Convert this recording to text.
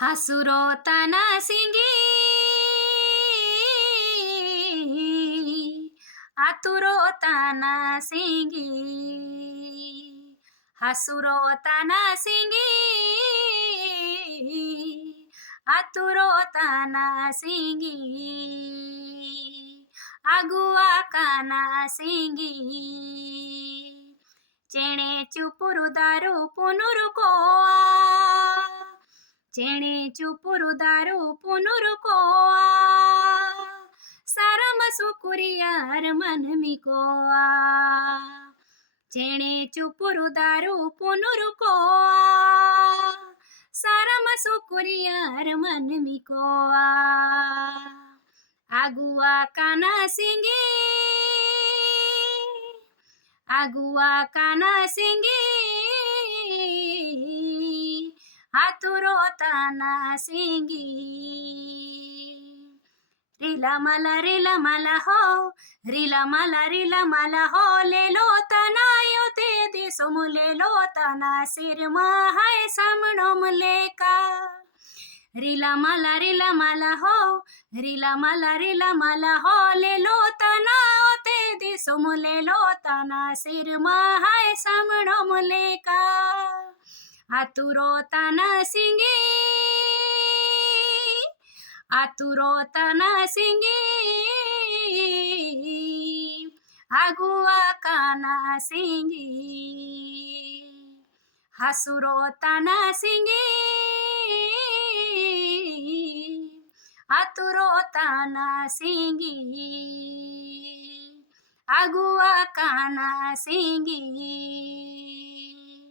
हासुरो तना सिंगी आतुरो तना सिंगी हासुरो तना सिंगी आतुरो तना सिंगी आगुआ काना सिंगी चेणे चुपुरु दारू पुनुरुकोआ चेणे चुपुरु दारू पुनुरुकोआ सारम सुकुरियार मन मिकोआ चेणे चुपुरु दारू पुनुरुकोआ सारम सुकुरियार मन मिकोआ आगुआ काना सिंगी आगुआ काना सिंगी आतुरो तना सिंगी रिला माला हो रिला माला हो ले लो तना यो ते दिसुम ले लो तना सिर है समणो मलेका रिला माला हो रिला माला हो ले लो तना ते दिसुम ले लो तना सिर है समणो मलेका आतुरो तना सिंगी आतुरो तना सिंगी आगुआ काना सिंगी हासुरो तना सिंगी आतुरो तना सिंगी आगुआ काना सिंगी।